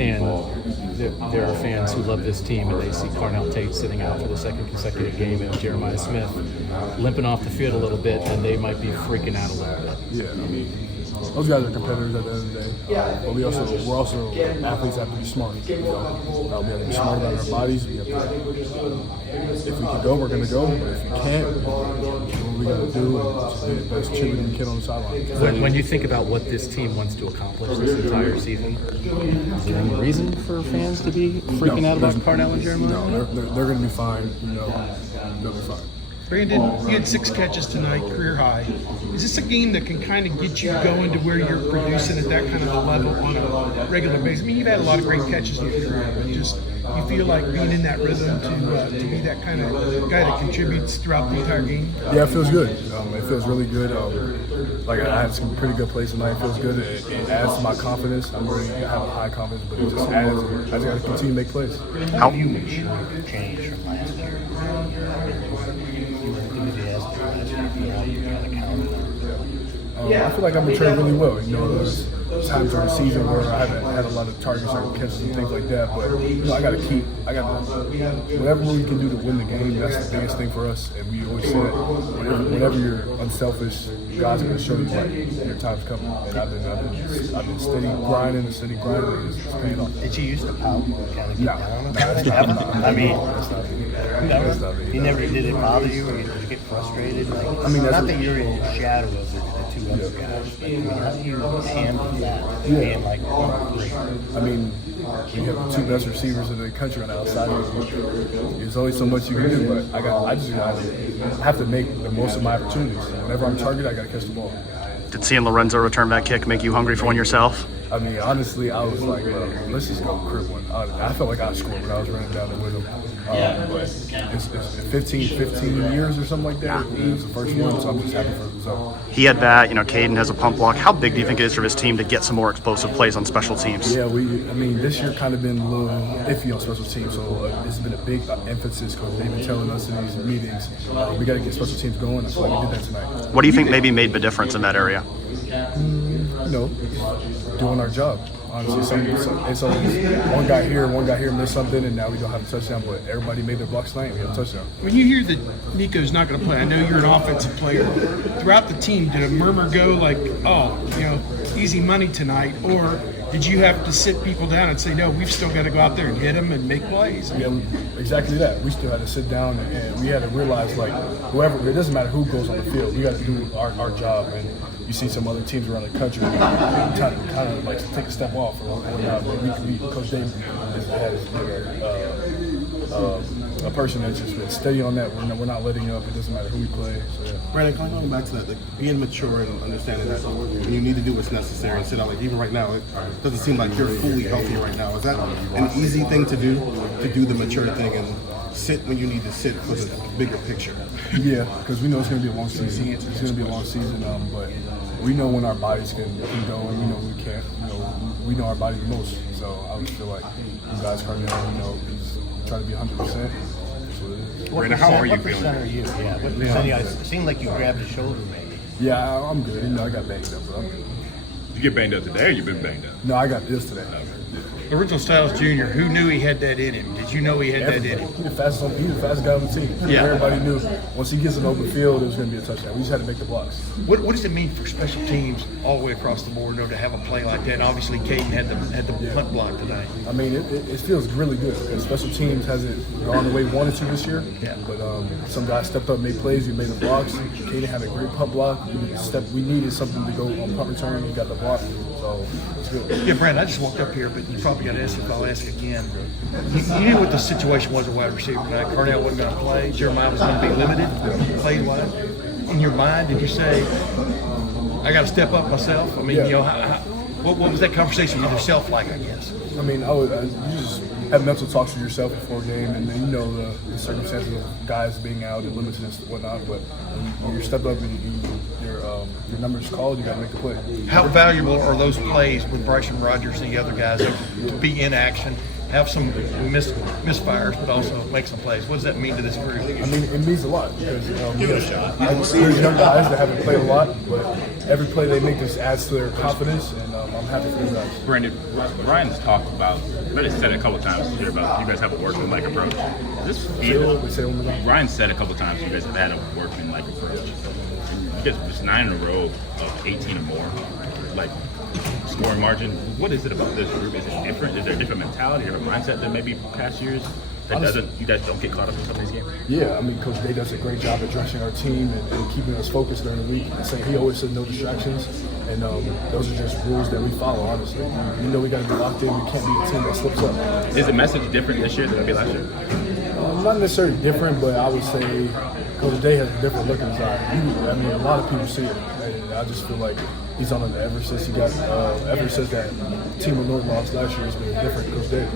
understand that there are fans who love this team and they see Carnell Tate sitting out for the second consecutive game and Jeremiah Smith limping off the field a little bit, and they might be freaking out a little bit. Yeah, I mean, those guys are competitors at the end of the day. But we're also athletes have to be smart. We have to be smart about our bodies. We have to, if we can go, we're going to go. But if we can't, what we got to do is just be the best cheerleading kid on the sideline. When you think about what this team wants to accomplish this entire season, is there any reason for fans to be freaking out about Carnell and Jeremiah? No, they're going to be fine. They'll be fine. Brandon, you had 6 catches tonight, career high. Is this a game that can kind of get you going to where you're producing at that kind of a level on a regular basis? I mean, you've had a lot of great catches in your career, but just you feel like being in that rhythm to be that kind of guy that contributes throughout the entire game? Yeah, it feels good. It feels really good. Like I had some pretty good plays tonight. It feels good. It adds to my confidence. I'm ready to have a high confidence, but it just adds. I just got to continue to make plays. How do you make sure you change from last year? I feel like I'm maturing really well. There's times during the season where I haven't had a lot of targets or catches and things like that. But whatever we can do to win the game. That's the biggest thing for us. And we always say that whenever you're unselfish, God's going to show you like your time's coming. And I've been steady grinding and it's paying off. Did you use the power to kind of get down on it? That's not me. I mean, That's not me. you never did it bother you, or did you get frustrated? Like, I mean, not that you're in the shadow of the 2 other guys, but I mean, how do you handle that? Being like, great. I mean, we have the 2 best receivers in the country on the outside. There's only so much you can do, but I just have to make the most of my opportunities. Whenever I'm targeted, I got to catch the ball. Did seeing Lorenzo return that kick make you hungry for one yourself? I mean, honestly, I was like, bro, let's just go crib one. I felt like I scored when I was running down there with him. But it's 15 years or something like that. It was the first one, so I'm just happy for the result. He had that, Caden has a pump block. How big do you think it is for his team to get some more explosive plays on special teams? Yeah, this year kind of been a little iffy on special teams, so it's been a big emphasis because they've been telling us in these meetings, we got to get special teams going. I feel like we did that tonight. What do you think maybe made the difference in that area? Doing our job. Honestly, it's always one guy here missed something, and now we don't have a touchdown. But everybody made their blocks tonight. We have a touchdown. When you hear that Nico's not going to play, I know you're an offensive player. Throughout the team, did a murmur go like, easy money tonight, or did you have to sit people down and say, no, we've still got to go out there and hit them and make plays? Yeah, exactly that. We still had to sit down and we had to realize, like, it doesn't matter who goes on the field. We got to do our job. And you see some other teams around the country kind of like take a step off or whatnot. But Coach Dave has a person that's just been steady on that. We're not letting up. It doesn't matter who we play. So, yeah. Brandon, kind of going back to that, like being mature and understanding that you need to do what's necessary and sit down. Like even right now, it doesn't seem like you're fully healthy right now. Is that an easy thing to do the mature thing and sit when you need to sit for the bigger picture? Yeah, because we know it's going to be a long season. It's going to be a long season, but we know when our bodies can go and we know we can't. We know our body the most. So I would feel like you guys coming in, try to be 100%. Brandon, how are you feeling? What percent are you? Yeah, what percent? It seemed like you grabbed his shoulder, maybe. Yeah, I'm good. I got banged up, but I'm good. You get banged up today, or you been banged up? No, I got this today. Original Styles Jr., who knew he had that in him? Did you know he had that in him? He's the fastest guy on the team. Yeah. Everybody knew once he gets an open field, it was going to be a touchdown. We just had to make the blocks. What does it mean for special teams all the way across the board, to have a play like that? And obviously, Caden had the punt block tonight. I mean, it feels really good because special teams hasn't gone the way we wanted to this year. Yeah. But some guys stepped up, made plays. We made the blocks. Caden had a great punt block. We needed something to go on punt return. We got the block. So it's good. Yeah, Brandon, I just walked up here, but you probably got to ask if I'll ask again. You knew what the situation was at wide receiver tonight. Carnell wasn't going to play. Jeremiah was going to be limited, play-wise. In your mind, did you say, I got to step up myself? I mean, what was that conversation with yourself like, I guess? I mean, you just have mental talks with yourself before a game, and then the circumstances of guys being out and limited and whatnot. But when you step up and your number's called, you got to make the play. How valuable are those plays with Bryson Rogers and the other guys to be in action have some misfires, but also make some plays. What does that mean to this group? I mean, it means a lot because there's young guys that haven't played a lot, but every play they make just adds to their confidence, and I'm happy for those guys. Brandon, Ryan's talked about, but it's said a couple of times here about you guys have a workman-like approach. Does this feel? Ryan said a couple of times you guys have had a workman-like approach. You guys just 9 in a row of 18 or more, like scoring margin. What is it about this group? Is it different? Is there a different mentality, different mindset than maybe past years? That you guys don't get caught up in some of these games? Yeah, I mean, Coach Day does a great job addressing our team and keeping us focused during the week. And he always said no distractions, and those are just rules that we follow, honestly. You know we got to be locked in. We can't be a team that slips up. Is the message different this year than maybe last year? Not necessarily different, but I would say Coach Day has a different look in his eye. I mean, a lot of people see it, and I just feel like he's on it ever since that Team of North lost last year. He's been a different Coach Day.